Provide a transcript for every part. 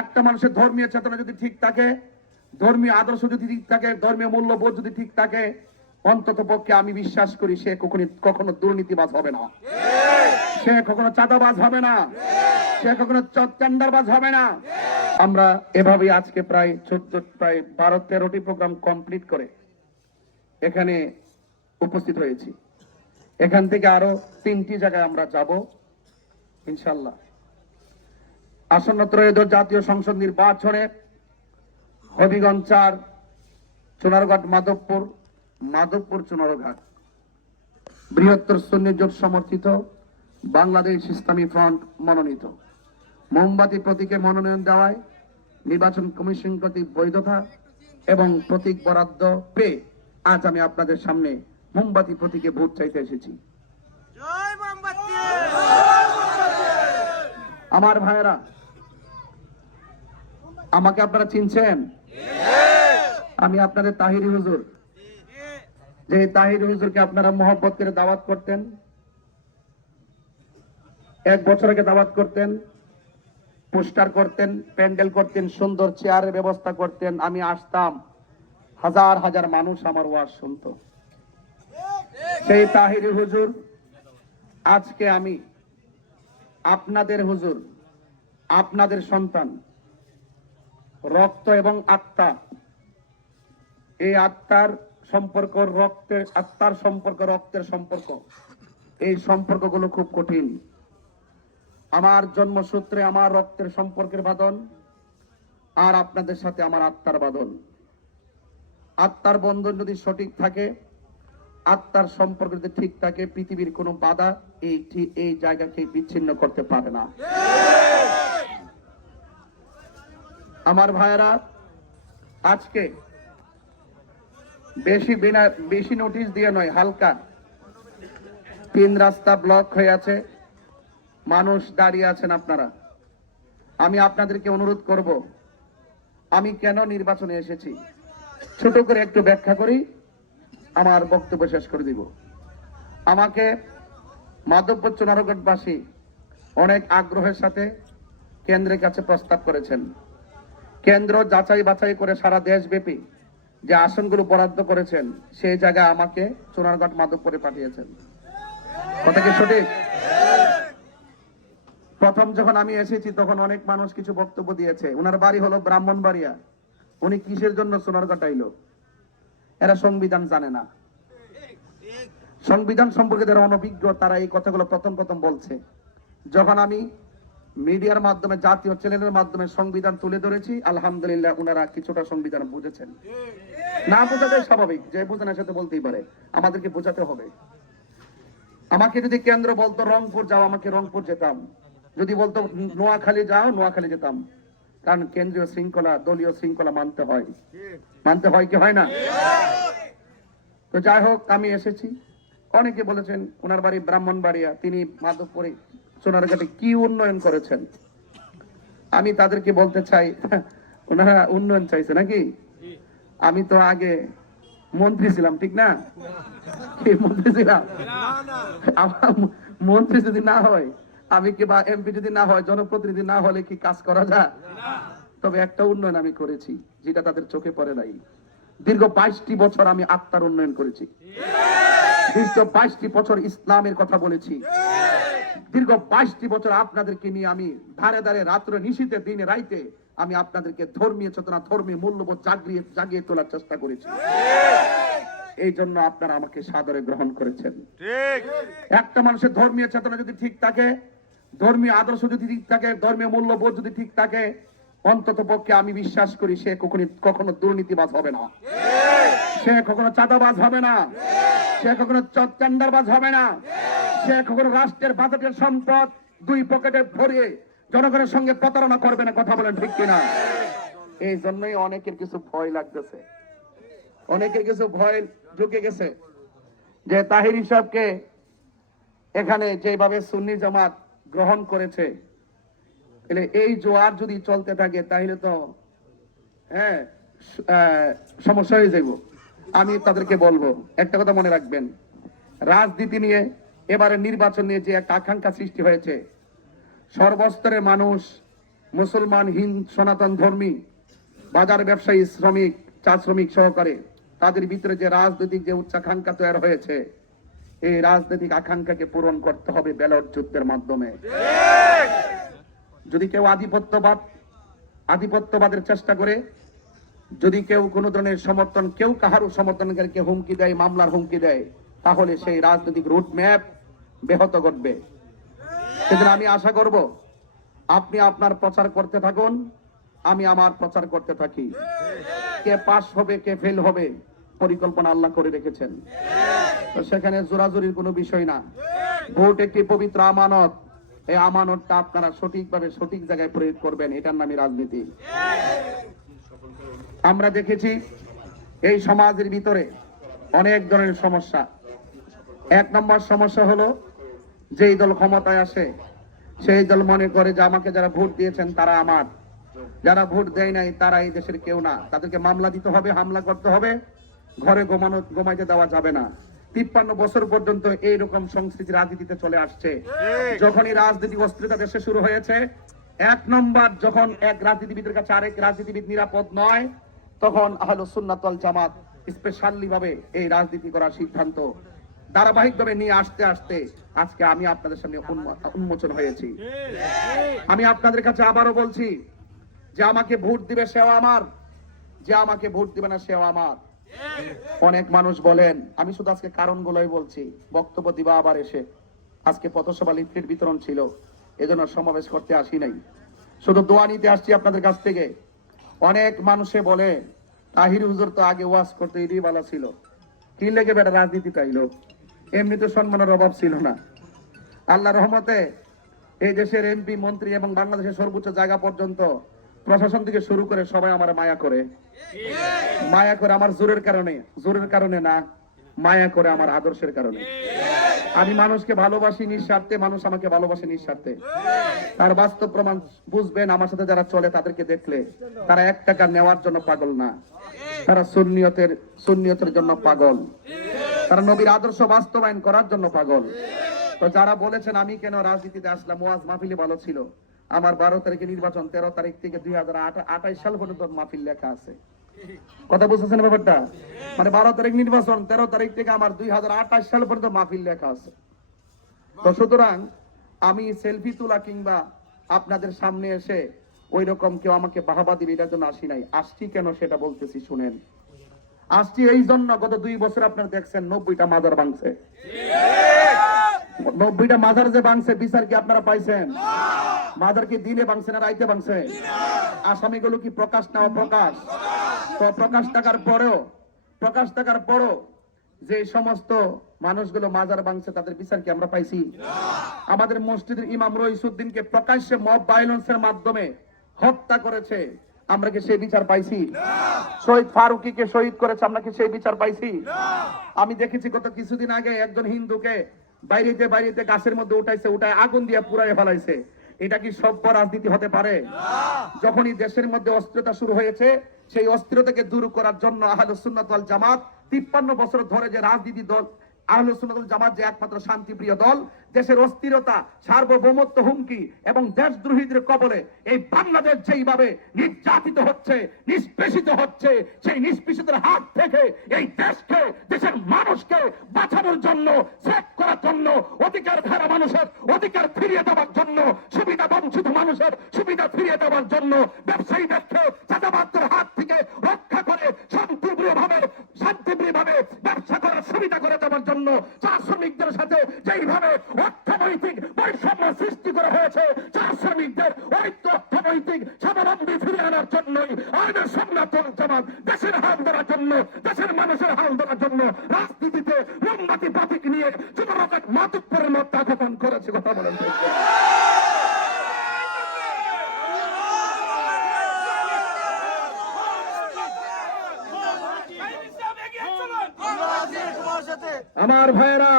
একটা মানুষের ধর্মীয় চেতনা যদি ঠিক থাকে, ধর্মীয় আদর্শ যদি ঠিক থাকে, ধর্মীয় মূল্যবোধ যদি ঠিক থাকে, অন্তত পক্ষে আমি বিশ্বাস করি সে কখনো কখনো দুর্নীতিবাজ হবে না। সে কখনো চাঁদাবাজ হবে না। সে কখনো চটচান্ডারবাজ হবে না। আমরা এভাবেই আজকে প্রায় চোদ্দ, প্রায় বারো, তেরোটি প্রোগ্রাম কমপ্লিট করে এখানে উপস্থিত হয়েছি। এখান থেকে আরও তিনটি জায়গায় আমরা যাব, ইনশাল্লাহ। আসন্ন ত্রয়োদশ জাতীয় সংসদ নির্বাচনে হবিগঞ্জ চার চুনারঘাট মাধবপুর মাধবপুর চুনারঘাট বৃহত্তর সুন্নি জোট সমর্থিত বাংলাদেশ ইসলামী ফ্রন্ট মনোনীত। মোমবাতি প্রতীকে মনোনয়ন দেওয়ায় নির্বাচন কমিশন প্রতি বৈধতা এবং প্রতীক বরাদ্দ পেয়ে আজ আমি আপনাদের সামনে মোমবাতি প্রতীকে ভোট চাইতে এসেছি। আমার ভাইয়েরা আমাকে আপনারা চিনছেন? আমি আপনাদের তাহিরি হুজুর। যে তাহিরি হুজুরকে আপনারা মোহব্বত করে দাওয়াত করতেন, এক বছর আগে দাওয়াত করতেন, পোস্টার করতেন, প্যান্ডেল করতেন, সুন্দর চেয়ারের ব্যবস্থা করতেন, আমি আসতাম, হাজার হাজার মানুষ আমার ওয়াজ শুনতো। সেই তাহিরি হুজুর, আজকে আমি আপনাদের হুজুর, আপনাদের সন্তান রক্ত এবং আত্মা। এই আত্মার সম্পর্ক রক্তের, আত্মার সম্পর্ক, রক্তের সম্পর্ক। এই সম্পর্কগুলো খুব কঠিন। আমার জন্মসূত্রে আমার রক্তের সম্পর্কের বাঁধন আর আপনাদের সাথে আমার আত্মার বাঁধন। আত্মার বন্ধন যদি সঠিক থাকে, আত্মার সম্পর্ক যদি ঠিক থাকে, পৃথিবীর কোনো বাধা এই এই জায়গাকে বিচ্ছিন্ন করতে পারে না। আমার ভাইয়েরা, আজকে বেশি বিনা, বেশি নোটিশ দিয়ে নয়, হালকা। তিন রাস্তা ব্লক হয়ে আছে। মানুষ দাঁড়িয়ে আছেন আপনারা। আমি আপনাদেরকে অনুরোধ করব, আমি কেন নির্বাচনে এসেছি? ছোট করে একটু ব্যাখ্যা করি, আমার বক্তব্য শেষ করে দিব। আমাকে মাধবপুর চুনারগড়বাসী অনেক আগ্রহের সাথে কেন্দ্রের কাছে প্রস্তাব করেছেন। কেন্দ্র যাচাই বাছাই করে সারা দেশব্যাপী যে আসনগুলো বরাদ্দ করেছেন, সেই জায়গায় আমাকে চুনারঘাট মাধবপুরে পাঠিয়েছেন। কথা কি সঠিক? প্রথম যখন আমি এসেছি, তখন অনেক মানুষ কিছু বক্তব্য দিয়েছে। ওনার বাড়ি হলো ব্রাহ্মণবাড়িয়া। উনি কিসের জন্য সোনারঘাট আইলো? এরা সংবিধান জানে না। সংবিধান সম্পর্কে যারা অনভিজ্ঞ, তারা এই কথাগুলো প্রথম প্রথম বলছে। যখন আমি মিডিয়ার মাধ্যমে, জাতীয় চ্যানেলের মাধ্যমে সংবিধান তুলে ধরেছি। আলহামদুলিল্লাহ ওনারা কিছুটা সংবিধান বুঝেছেন। না বোঝাটাই স্বাভাবিক, যে বোঝে না সে বলতেই পারে। আমাদেরকে বোঝাতে হবে। আমাকে যদি কেন্দ্র বলতো রংপুর যাও, আমাকে রংপুর যেতাম। যদি বলতো নোয়াখালী যাও, নোয়াখালী যেতাম। কারণ কেন্দ্রীয় শৃঙ্খলা, দলীয় শৃঙ্খলা মানতে হয়। মানতে হয় কি হয় না? তো যাই হোক, আমি এসেছি। অনেকে বলেছেন ওনার বাড়ি ব্রাহ্মণবাড়িয়া, তিনি মাধবপুরে। সোনারঘাটে কি উন্নয়ন করেছেন? আমি তাদেরকে বলতে চাই, ওনারা উন্নয়ন চাইছে নাকি? আমি তো আগে মন্ত্রী ছিলাম, ঠিক না? মন্ত্রী ছিলাম? মন্ত্রী যদি না হয়, আমি কি বা এমপি যদি না হয়, জনপ্রতিনিধি না হলে কি কাজ করা যায়? তবে একটা উন্নয়ন আমি করেছি, যেটা তাদের চোখে পড়ে নাই। দীর্ঘ বাইশটি বছর আমি আত্মার উন্নয়ন করেছি। দীর্ঘ বাইশটি বছর ইসলামের কথা বলেছি। দীর্ঘ বাইশটি বছর আপনাদেরকে নিয়ে আমি ধারে ধারে রাত্রে নিশীতে দিনে রাইতে আমি আপনাদেরকে ধর্মীয় চেতনা ধর্মীয় মূল্যবোধ জাগিয়ে জাগিয়ে তোলার চেষ্টা করেছি। এই জন্য আপনারা আমাকে সাদরে গ্রহণ করেছেন। একটা মানুষের ধর্মীয় চেতনা যদি ঠিক থাকে ধর্মীয় আদর্শ যদি ঠিক থাকে ধর্মীয় মূল্যবোধ যদি ঠিক থাকে অন্তত পক্ষে আমি বিশ্বাস করি সে কখনো কখনো দুর্নীতিবাজ হবে না। সে কখনো চাঁদাবাজ হবে না। সে কখনো চটচান্ডারবাজ হবে না। সে কখনো রাষ্ট্রের বাজেটের সম্পদ দুই পকেটে ভরিয়ে জনগণের সঙ্গে প্রতারণা করবে না কথা বলেন ঠিক কিনা? এই জন্যই অনেকের কিছু ভয় লাগতেছে। অনেকের কিছু ভয় ঢুকে গেছে যে তাহির সাহেবকে এখানে যেভাবে সুন্নি জামাত গ্রহণ করেছে এই জোয়ার যদি চলতে থাকে, তাহলে তো হ্যাঁ সমস্যা হয়ে যাইব। আমি তাদেরকে বলব, একটা কথা মনে রাখবেন। রাজনীতি নিয়ে এবারে নির্বাচন নিয়ে যে একটা আকাঙ্ক্ষা সৃষ্টি হয়েছে, সর্বস্তরের মানুষ, মুসলমান হিন্দ সনাতন ধর্মী, বাজার ব্যবসায়ী, শ্রমিক, চা শ্রমিক সহকারে, তাদের ভিতরে যে রাজনৈতিক যে উচ্চাকাঙ্ক্ষা তৈরি হয়েছে, এই রাজনৈতিক আকাঙ্ক্ষাকে পূরণ করতে হবে ব্যালট যুদ্ধের মাধ্যমে। যদি কেউ আধিপত্যবাদ, আধিপত্যবাদের চেষ্টা করে, যদি কেউ কোনো ধরনের সমর্থন, কেউ কাহারও সমর্থনকারীকে হুমকি দেয়, মামলার হুমকি দেয়, তাহলে সেই রাজনৈতিক রুট ম্যাপ ব্যাহত ঘটবে। সেদিন আমি আশা করব, আপনি আপনার প্রচার করতে থাকুন, আমি আমার প্রচার করতে থাকি। কে পাস হবে, কে ফেল হবে, পরিকল্পনা আল্লাহ করে রেখেছেন। সেখানে জোরাজুরির কোনো বিষয় না। ভোট একটি পবিত্র আমানত। এই আমানতটা আপনারা সঠিকভাবে সঠিক জায়গায় প্রয়োগ করবেন, এটার নামই রাজনীতি। আমরা দেখেছি, এই সমাজের ভিতরে অনেক ধরনের সমস্যা। এক নম্বর সমস্যা হলো যেই দল ক্ষমতায় আসে সেই দল মনে করে যে আমাকে যারা ভোট দিয়েছেন তারা আমার। যারা ভোট দেয় নাই তারা এই দেশের কেউ না। তাদেরকে মামলা দিতে হবে হামলা করতে হবে। ঘরে ঘুমানো ঘুমাইতে দেওয়া যাবে না। তিপ্পান্ন বছর পর্যন্ত এইরকম সংস্কৃতি রাজনীতিতে চলে আসছে। যখনই রাজনীতি অস্থিরতা দেশে শুরু হয়েছে এক নম্বর যখন এক রাজনীতিবিদের কাছে আরেক রাজনীতিবিদ নিরাপদ নয় তখন আহলো সুন্নাতল জামাত স্পেশালি ভাবে এই রাজনীতি করার সিদ্ধান্ত ধারাবাহিকভাবে নিয়ে আসতে আসতে আজকে আমি আপনাদের সামনে উন্মোচন হয়েছি। আমি আপনাদের কাছে আবারও বলছি যে আমাকে ভোট দিবে সেও আমার, যে আমাকে ভোট দিবে না সেও আমার। অনেক মানুষ বলেন, আমি শুধু আজকে কারণগুলোই বলছি, বক্তব্য দিবা আবার এসে। আজকে পথসভা লিফলেট বিতরণ ছিল, এজন্য সমাবেশ করতে আসি নাই। শুধু দোয়া নিতে আসছি আপনাদের কাছ থেকে। অনেক মানুষে বলে, তাহির হুজুর তো আগে ওয়াজ করতে এটাই ভালো ছিল। কি লেগে বেটা রাজনীতি তাইলো এমনি তো সম্মানের অভাব ছিল না। আল্লাহ রহমতে এই দেশের এমপি, মন্ত্রী এবং বাংলাদেশের সর্বোচ্চ জায়গা পর্যন্ত প্রশাসন থেকে শুরু করে সবাই আমার মায়া করে। মায়া করে আমার জোরের কারণে জোরের কারণে না, মায়া করে আমার আদর্শের কারণে। আমি মানুষকে ভালোবাসি নিঃস্বার্থে, মানুষ আমাকে ভালোবাসে নিঃস্বার্থে। তার বাস্তব প্রমাণ বুঝবেন, আমার সাথে যারা চলে তাদেরকে দেখলে তারা এক টাকা নেওয়ার জন্য পাগল না। তারা সুন্নিয়তের সুন্নিয়তের জন্য পাগল। তারা নবীর আদর্শ বাস্তবায়ন করার জন্য পাগল। তো যারা বলেছেন, আমি কেন রাজনীতিতে আসলাম? ওয়াজ মাহফিলে ভালো ছিল। আমার বারো তারিখে নির্বাচন, তেরো তারিখ থেকে দুই হাজার আঠাইশ সাল পর্যন্ত মাহফিল লেখা আছে। কথা বুঝতেছেন ব্যাপারটা? মানে বারো তারিখ নির্বাচন, তেরো তারিখ থেকে আমার দুই হাজার আঠাশ সাল পর্যন্ত মাহফিল লেখা আছে। তো সুতরাং আমি সেলফি তোলা কিংবা আপনাদের সামনে এসে ওই রকম কেউ আমাকে বাহাবা দিবে, এটার জন্য আসি নাই। আসছি কেন সেটা বলতেছি, শুনেন। আসছি এই জন্য গত দুই বছর আপনারা দেখছেন নব্বইটা মাজার ভাঙছে। নব্বইটা মাজার যে ভাঙছে, বিচার কি আপনারা পাইছেন? মাজার কি দিনে ভাঙছে না রাইতে ভাঙছে? আসামিগুলো কি প্রকাশ না অপ্রকাশ? তো প্রকাশ থাকার পরেও, প্রকাশ থাকার পরও যে সমস্ত মানুষগুলো মাজার ভাঙছে, তাদের বিচার কি আমরা পাইছি? আমাদের মসজিদের ইমাম রইসুদ্দিনকে প্রকাশ্যে মব ভায়োলেন্সের মাধ্যমে হত্যা করেছে। আমরা কি সেই বিচার পাইছি? শহীদ ফারুকিকে শহীদ করেছে, আমরা কি সেই বিচার পাইছি? আমি দেখেছি গত কিছুদিন আগে একজন হিন্দুকে বাইরেতে বাইরেতে গাছের মধ্যে উঠাইছে, উঠায় আগুন দিয়ে পুরাই ফেলাইছে। এটা কি সভ্য রাজনীতি হতে পারে? যখনই দেশের মধ্যে অস্থিরতা শুরু হয়েছে, সেই অস্থিরতাকে দূর করার জন্য আহলে সুন্নাত জামাত তিপ্পান্ন বছর ধরে যে রাজনীতি দল আহলে জামাত যে একমাত্র শান্তিপ্রিয় দল দেশের অস্থিরতা, সার্বভৌমত্ব হুমকি এবং দেশদ্রোহীদের কবলে এই বাংলাদেশ যেইভাবে নির্যাতিত হচ্ছে, নিষ্পেষিত হচ্ছে, সেই নিষ্পেষিতের হাত থেকে এই দেশকে, দেশের মানুষকে বাঁচানোর জন্য সেভ করার জন্য, অধিকার ধারা মানুষের অধিকার ফিরিয়ে দেওয়ার জন্য, সুবিধা বঞ্চিত মানুষের সুবিধা ফিরিয়ে দেওয়ার জন্য ব্যবসায়ীদেরকে চাঁদাবাদদের হাত থেকে রক্ষা করে শান্তিপ্রিয় ভাবে শান্তিপ্রিয় ভাবে ব্যবসা করার সুবিধা করে দেওয়ার জন্য চা শ্রমিকদের সাথে যেইভাবে অর্থনৈতিক বৈষম্য সৃষ্টি করা হয়েছে চা শ্রমিকদের ঐক্য অর্থনৈতিক স্বাবলম্বী ফিরিয়ে আনার জন্যই আইনের জামাত দেশের হাল ধরার জন্য দেশের মানুষের হাল ধরার জন্য রাজনীতিতে মোমবাতি প্রতীক নিয়ে মধ্যে আগমন করেছে কথা বলেন আমার ভাইয়েরা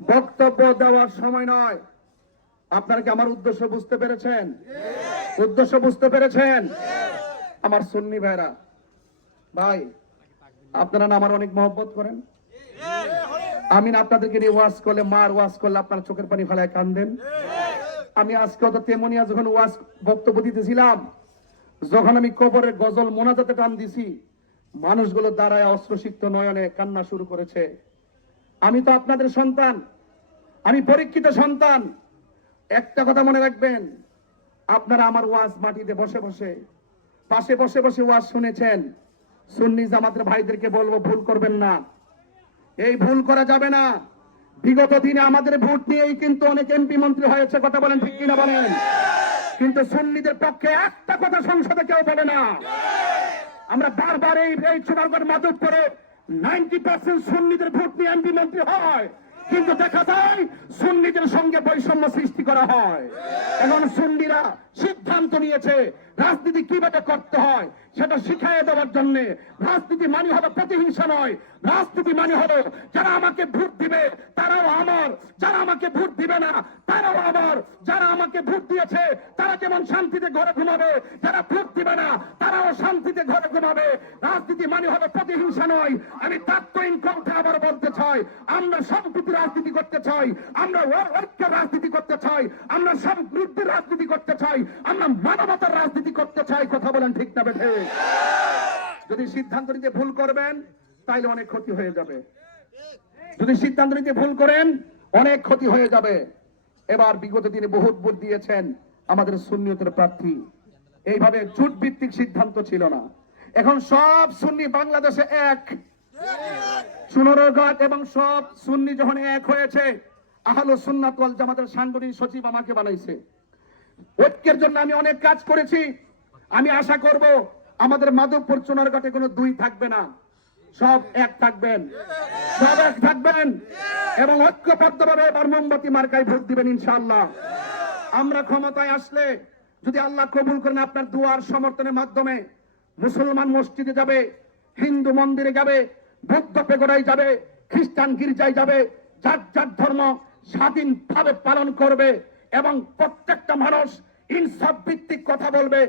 বক্তব্য দেওয়ার সময় নয়। আপনারা কি আমার উদ্দেশ্য বুঝতে পেরেছেন? উদ্দেশ্য বুঝতে পেরেছেন? আমার সুন্নি ভাইরা, ভাই, আপনারা আমার অনেক মহব্বত করেন? আমি না আপনাদেরকে নিয়ে ওয়াজ করলে, মার ওয়াজ করলে আপনারা চোখের পানি ফেলায় কান্দেন? আমি আজকে অত তেমনিয়া যখন ওয়াজ বক্তব্য দিতেছিলাম, যখন আমি কবরের গজল মোনাজাতে টান দিছি, মানুষগুলো দাঁড়ায় অস্ত্রসিক্ত নয়নে কান্না শুরু করেছে। আমি তো আপনাদের সন্তান। আমি পরীক্ষিত সন্তান। একটা কথা মনে রাখবেন, আপনারা আমার ওয়াজ মাটিতে বসে বসে, পাশে বসে বসে ওয়াজ শুনেছেন। সুন্নি জামাতের ভাইদেরকে বলব, ভুল করবেন না। এই ভুল করা যাবে না। বিগত দিনে আমাদের ভোট নিয়েই কিন্তু অনেক এমপি মন্ত্রী হয়েছে, কথা বলেন ঠিক কিনা বলেন? কিন্তু সুন্নিদের পক্ষে একটা কথা সংসদে কেউ বলে না। আমরা বারবার এই চুনারগড় মাদক করে নাইনটি পার্সেন্ট সুন্নিদের ভোট নিয়ে এমপি মন্ত্রী হয়। কিন্তু দেখা যায়, সুন্নিদের সঙ্গে বৈষম্য সৃষ্টি করা হয়। এখন সুন্নিরা সিদ্ধান্ত নিয়েছে, রাজনীতি কীভাবে করতে হয় সেটা শিখাই দেওয়ার জন্য। রাজনীতি মানে হলো প্রতিহিংসা নয়, রাজনীতি মানে হলো যারা আমাকে ভোট দিবে, তারাও আমার। যারা আমাকে ভোট দিবে না, তারাও আমার। যারা আমাকে ভোট দিয়েছে, তারা যেমন শান্তিতে ঘরে ঘুমাবে, যারা ভোট দিবে না, তারাও শান্তিতে ঘরে ঘুমাবে। রাজনীতি মানে হলো প্রতিহিংসা নয়। আমি তাৎক্ষণিক কণ্ঠে আবার বলতে চাই, আমরা সম্প্রীতি রাজনীতি করতে চাই, আমরা ঐ- ঐক্যের রাজনীতি করতে চাই, আমরা সমৃদ্ধির রাজনীতি করতে চাই। আমরা মানবতার রাজনীতি করতে চাই, কথা বলেন ঠিক না বেঠে? যদি সিদ্ধান্ত নিতে ভুল করবেন, তাইলে অনেক ক্ষতি হয়ে যাবে। যদি সিদ্ধান্ত নিতে ভুল করেন, অনেক ক্ষতি হয়ে যাবে। এবার বিগত দিনে বহুত ভোট দিয়েছেন আমাদের সুন্নিয়তের প্রার্থী। এইভাবে জুট ভিত্তিক সিদ্ধান্ত ছিল না। এখন সব সুন্নি বাংলাদেশে এক। সুনরঘাট এবং সব সুন্নি যখন এক হয়েছে আহলো সুন্নাত ওয়াল জামাতের সাংগঠনিক সচিব আমাকে বানাইছে। ঐক্যের জন্য আমি অনেক কাজ করেছি। আমি আশা করব আমাদের মাধবপুর চুনারঘাটে কোনো দুই থাকবে না। সব এক থাকবেন। সব এক থাকবেন। এবং ঐক্যবদ্ধভাবে এবার মোমবাতি মার্কায় ভোট দিবেন ইনশাআল্লাহ। আমরা ক্ষমতায় আসলে যদি আল্লাহ কবুল করেন আপনার দুয়ার সমর্থনের মাধ্যমে মুসলমান মসজিদে যাবে, হিন্দু মন্দিরে যাবে, বৌদ্ধ পেগোড়ায় যাবে, খ্রিস্টান গির্জায় যাবে, যার যার ধর্ম স্বাধীনভাবে পালন করবে এবং প্রত্যেকটা মানুষ ইনসাফ ভিত্তিক কথা বলবে,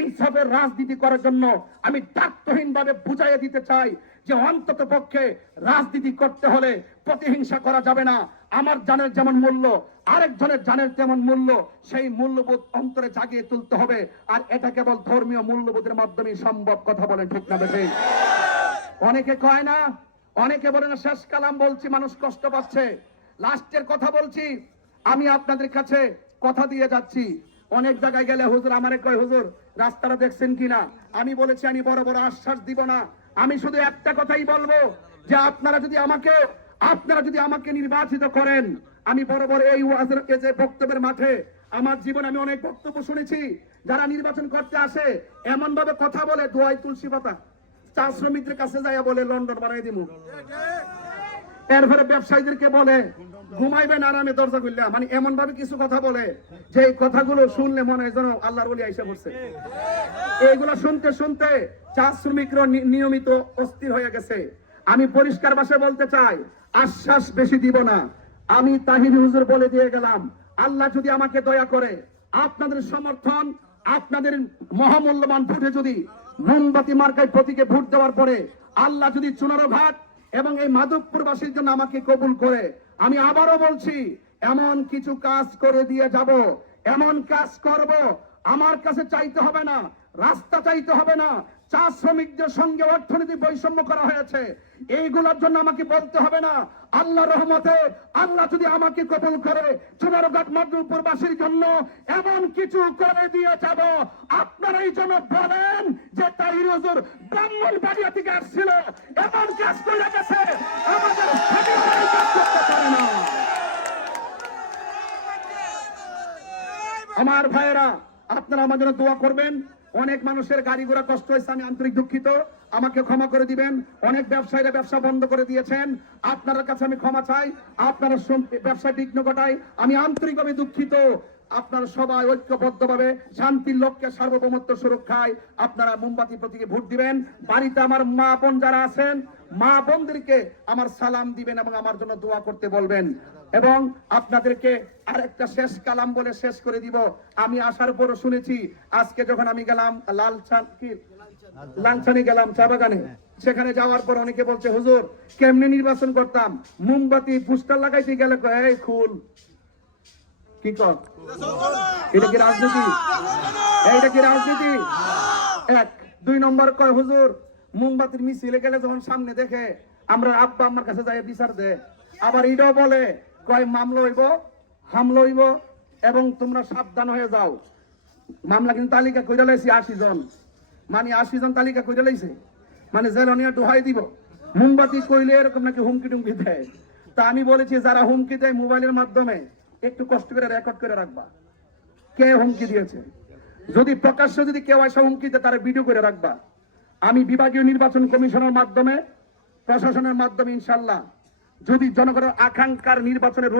ইনসাফের রাজনীতি করার জন্য আমি দায়িত্বহীন ভাবে বুঝাইয়া দিতে চাই যে অন্তত পক্ষে রাজনীতি করতে হলে প্রতিহিংসা করা যাবে না। আমার জানের যেমন মূল্য, আরেকজনের জানের যেমন মূল্য, সেই মূল্যবোধ অন্তরে জাগিয়ে তুলতে হবে। আর এটা কেবল ধর্মীয় মূল্যবোধের মাধ্যমে সম্ভব কথা বলেন ঠিক না বেঠে? অনেকে কয় না, অনেকে বলে না, শেষ কালাম বলছি, মানুষ কষ্ট পাচ্ছে। লাস্টের কথা বলছি আমি আপনাদের কাছে কথা দিয়ে যাচ্ছি। অনেক জায়গায় গেলে হুজুর আমারে কয়, হুজুর, রাস্তাটা দেখছেন কিনা? আমি বলেছি, আমি বড় বড় আশ্বাস দিব না। আমি শুধু একটা কথাই বলব, যে আপনারা যদি আমাকে, আপনারা যদি আমাকে নির্বাচিত করেন, আমি বড় বড় এই ওয়াজের যে বক্তব্যের মাঠে আমার জীবনে আমি অনেক বক্তব্য শুনেছি, যারা নির্বাচন করতে আসে এমন ভাবে কথা বলে, দোয়াই তুলসী পাতা, চা শ্রমিকদের কাছে যাইয়া বলে, লন্ডন বানাই দিব এরপরে ব্যবসায়ীদেরকে বলে, ঘুমাইবেন আরামে দরজা খুললে মানে এমন ভাবে কিছু কথা বলে, যে কথাগুলো শুনলে মনে হয় যেন আল্লাহর বলি আইসা পড়ছে। এইগুলো শুনতে শুনতে চা শ্রমিকরা নিয়মিত অস্থির হয়ে গেছে। আমি পরিষ্কার ভাষায় বলতে চাই, আশ্বাস বেশি দিব না। আমি তাহির হুজুর বলে দিয়ে গেলাম, আল্লাহ যদি আমাকে দয়া করে, আপনাদের সমর্থন, আপনাদের মহামূল্যবান ভোটে যদি মোমবাতি মার্কায় প্রতীকে ভোট দেওয়ার পরে আল্লাহ যদি চুনারো ঘাট এবং এই মাধবপুরবাসীর জন্য আমাকে কবুল করে। আমি আবারও বলছি, এমন কিছু কাজ করে দিয়ে যাব, এমন কাজ করব, আমার কাছে চাইতে হবে না, রাস্তা চাইতে হবে না চা শ্রমিকদের সঙ্গে অর্থনীতি বৈষম্য করা হয়েছে। এইগুলোর জন্য আমাকে বলতে হবে না আল্লাহ রহমতে আল্লাহ যদি আমাকে কবল করে, চুনারঘাট মধ্যপুরবাসীর জন্য এমন কিছু করে দিয়ে যাব। আপনারা এই জন্য বলেন যে তাহির হুজুর ব্রাহ্মণ বাড়িয়া থেকে আসছিল, এমন কাজ করে গেছে, আমাদের আমার ভাইয়েরা, আপনারা জন্য দোয়া করবেন। অনেক মানুষের গাড়ি ঘোড়া কষ্ট হয়েছে, আমি আন্তরিক দুঃখিত। আমাকে ক্ষমা করে দিবেন। অনেক ব্যবসায়ীরা ব্যবসা বন্ধ করে দিয়েছেন। আপনার কাছে আমি ক্ষমা চাই। আপনারা ব্যবসা বিঘ্ন ঘটাই। আমি আন্তরিকভাবে দুঃখিত। আপনারা সবাই ঐক্যবদ্ধভাবে শান্তির লক্ষ্যে সার্বভৌমত্ব সুরক্ষায় আপনারা মোমবাতি প্রতীকে ভোট দিবেন। বাড়িতে আমার মা বোন যারা আছেন, মা বোনদেরকে আমার সালাম দিবেন এবং আমার জন্য দোয়া করতে বলবেন। এবং আপনাদেরকে আরেকটা শেষ কালাম বলে শেষ করে দিব। আমি আসার পরও শুনেছি, আজকে যখন আমি গেলাম লাল কি? লাঞ্ছানে গেলাম চা বাগানে। সেখানে যাওয়ার পর অনেকে বলছে, হুজুর, কেমনে নির্বাচন করতাম? মোমবাতি, পোস্টার লাগাইতে গেলে এই খুল কি কর? এটা কি রাজনীতি? এইটা কি রাজনীতি? এক। দুই নম্বর কয়, হুজুর, মোমবাতির মিছিলে গেলে যখন সামনে দেখে, আমরা আব্বা আমার কাছে যাই বিচার দে আবার এটাও বলে কয় মামলা হইব হামলা হইব এবং তোমরা সাবধান হয়ে যাও। মামলা কিন্তু তালিকা কইরা লাইছি, আশি জন। মানে আশি জন তালিকা কইরা লাইছে। মানে জেলনিয়া দোহাই দিব। মোমবাতি কইলে এরকম নাকি হুমকি টুমকি দেয়। তা আমি বলেছি, যারা হুমকি দেয় মোবাইলের মাধ্যমে, একটু কষ্ট করে রেকর্ড করে রাখবা। কে হুমকি দিয়েছে? যদি প্রকাশ্য যদি কেউ এসে হুমকি দেয়, তারা ভিডিও করে রাখবা। আমি বিভাগীয় নির্বাচন কমিশনের মাধ্যমে, প্রশাসনের মাধ্যমে, ইনশাল্লাহ। যদি জনগণের আকাঙ্ক্ষার নির্বাচনের